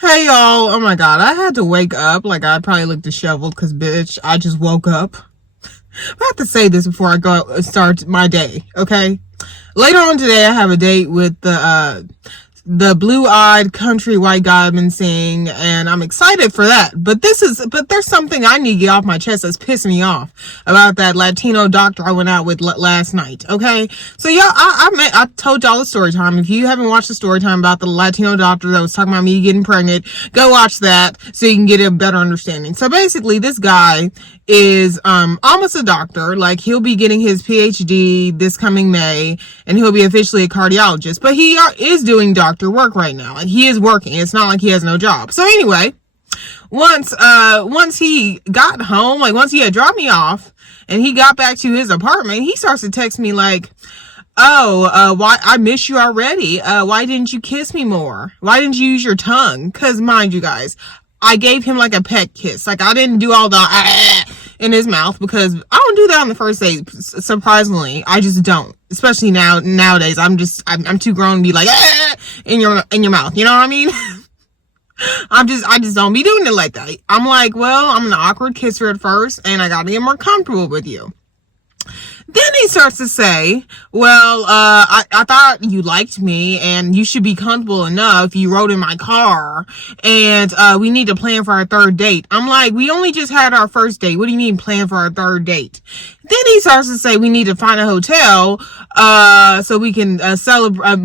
Hey y'all, oh my god, I had to wake up. Like, I probably look disheveled because, bitch, I just woke up. I have to say this before I go start my day, okay? Later on today, I have a date with the blue-eyed country white guy I've been seeing, and I'm excited for that. But there's something I need to get off my chest that's pissing me off about that Latino doctor I went out with last night. Okay, so yeah, I told y'all the story time. If you haven't watched the story time about the Latino doctor that was talking about me getting pregnant, go watch that so you can get a better understanding. So basically, this guy is almost a doctor. Like, he'll be getting his PhD this coming May, and he'll be officially a cardiologist. But he is doing doctor work right now. Like, he is working. It's not like he has no job. So anyway, once he got home, like once he had dropped me off and he got back to his apartment, he starts to text me like, why I miss you already. Why didn't you kiss me more? Why didn't you use your tongue? Cause mind you guys, I gave him like a peck kiss. Like, I didn't do all the in his mouth because I don't do that on the first date. Surprisingly, I just don't. Especially nowadays, I'm too grown to be like in your mouth. You know what I mean? I just don't be doing it like that. I'm like, well, I'm an awkward kisser at first, and I gotta get more comfortable with you. Then he starts to say, well, I thought you liked me and you should be comfortable enough. You rode in my car and, we need to plan for our third date. I'm like, we only just had our first date. What do you mean plan for our third date? Then he starts to say we need to find a hotel, so we can, celebrate,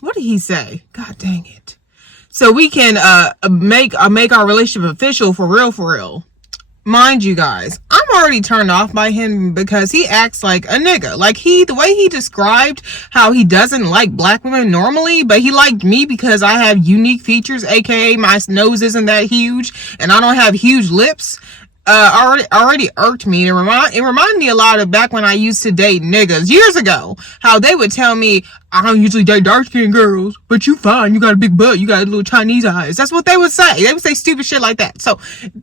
what did he say? God dang it. So we can, make our relationship official for real. Mind you guys, I'm already turned off by him because he acts like a nigga. Like, the way he described how he doesn't like black women normally, but he liked me because I have unique features, aka my nose isn't that huge and I don't have huge lips. Already irked me. It reminded me a lot of back when I used to date niggas years ago. How they would tell me, I don't usually date dark-skinned girls, but you fine. You got a big butt. You got little Chinese eyes. That's what they would say. They would say stupid shit like that. So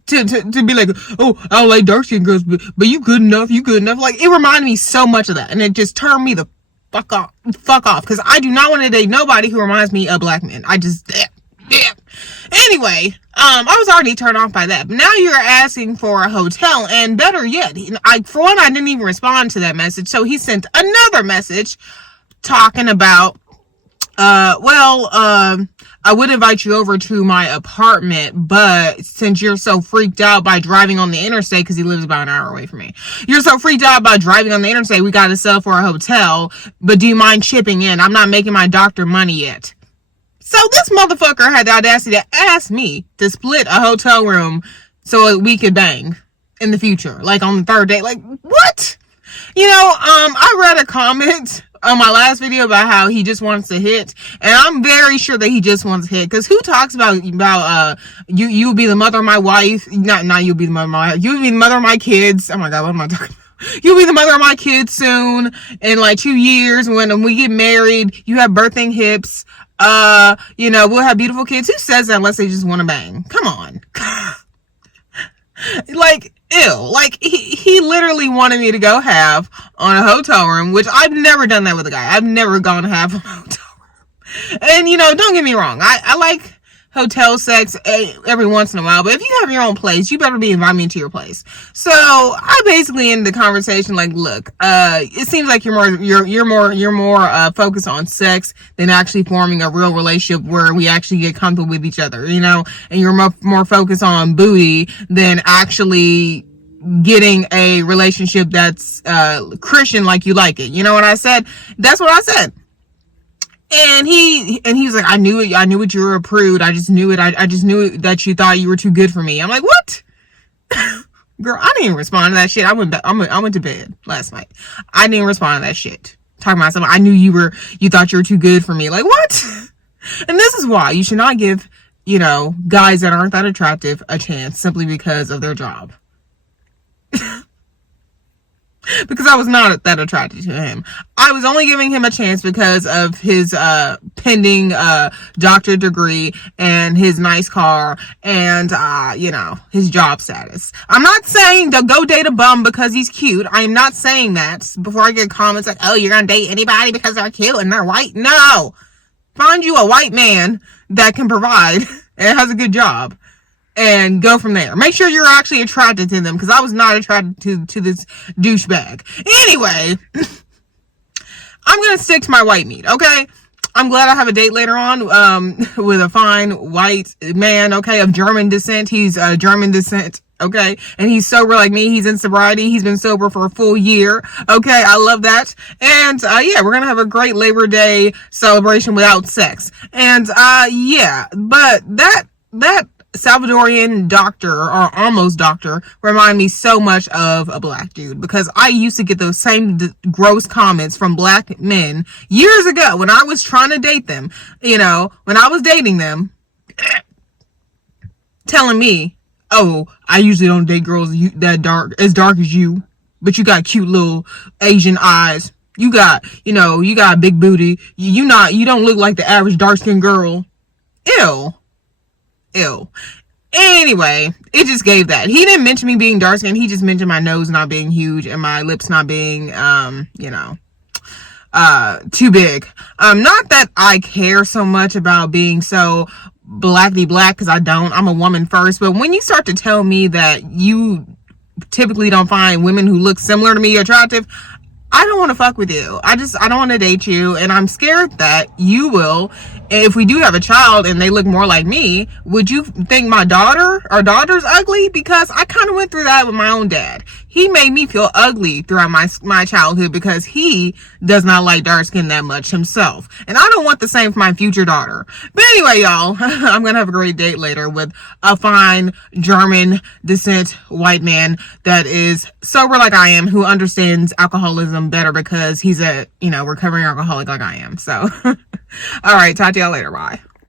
to be like, oh, I don't like dark-skinned girls, but you good enough. You good enough. Like, it reminded me so much of that, and it just turned me the fuck off. Because I do not want to date nobody who reminds me of black men. I just. Anyway, I was already turned off by that. But now you're asking for a hotel, and better yet, I didn't even respond to that message. So he sent another message talking about, I would invite you over to my apartment, but since you're so freaked out by driving on the interstate, because he lives about an hour away from me, you're so freaked out by driving on the interstate, we got to settle for a hotel, but do you mind chipping in? I'm not making my doctor money yet. So this motherfucker had the audacity to ask me to split a hotel room so we could bang in the future, like on the third date. Like, what? I read a comment on my last video about how he just wants to hit, and I'm very sure that he just wants to hit, because who talks about you'll be the mother of my wife, not you'll be the mother of my wife, you'll be the mother of my kids. Oh my god, what am I talking about? You'll be the mother of my kids soon, in like 2 years when we get married. You have birthing hips. We'll have beautiful kids. Who says that unless they just want to bang? Come on. Like, ew. Like, he literally wanted me to go have on a hotel room, which I've never done that with a guy. I've never gone to have a hotel room. And, don't get me wrong. I like hotel sex every once in a while, but if you have your own place, you better be inviting me to your place. So I basically ended the conversation like, look, it seems like you're more focused on sex than actually forming a real relationship where we actually get comfortable with each other, and you're more focused on booty than actually getting a relationship that's Christian like you like it. You know what I said? That's what I said. And he was like, I knew it. I knew it. You were a prude. I just knew it. I just knew that you thought you were too good for me. I'm like, what? Girl, I didn't even respond to that shit. I went to bed last night. I didn't respond to that shit. Talking about something. I knew you thought you were too good for me. Like, what? And this is why you should not give, guys that aren't that attractive a chance simply because of their job. Because I was not that attracted to him. I was only giving him a chance because of his pending doctorate degree and his nice car and his job status. I'm not saying to go date a bum because he's cute. I am not saying that. Before I get comments like, oh, you're gonna date anybody because they're cute and they're white. No. Find you a white man that can provide and has a good job, and go from there. Make sure you're actually attracted to them, because I was not attracted to this douchebag. Anyway, I'm gonna stick to my white meat, okay? I'm glad I have a date later on with a fine white man, okay, of German descent. He's German descent, okay, and he's sober like me. He's in sobriety. He's been sober for a full year, okay. I love that. And yeah, we're gonna have a great Labor Day celebration without sex. And yeah, but that Salvadorian doctor, or almost doctor, remind me so much of a black dude, because I used to get those same gross comments from black men years ago when I was trying to date them, you know, when I was dating them, telling me, oh, I usually don't date girls that as dark as you, but you got cute little Asian eyes. You got, you know, you got a big booty. You don't look like the average dark-skinned girl. Ew. Anyway, it just gave that. He didn't mention me being dark skinned. He just mentioned my nose not being huge and my lips not being, you know, too big. Not that I care so much about being so blackity black, because I don't. I'm a woman first. But when you start to tell me that you typically don't find women who look similar to me attractive, I don't want to fuck with you. I don't want to date you, and I'm scared that you will. If we do have a child and they look more like me, would you think our daughter's ugly? Because I kind of went through that with my own dad. He made me feel ugly throughout my childhood, because he does not like dark skin that much himself. And I don't want the same for my future daughter. But anyway, y'all, I'm going to have a great date later with a fine German descent white man that is sober like I am, who understands alcoholism better because he's a, you know, recovering alcoholic like I am. So, all right, talk to y'all later. Bye.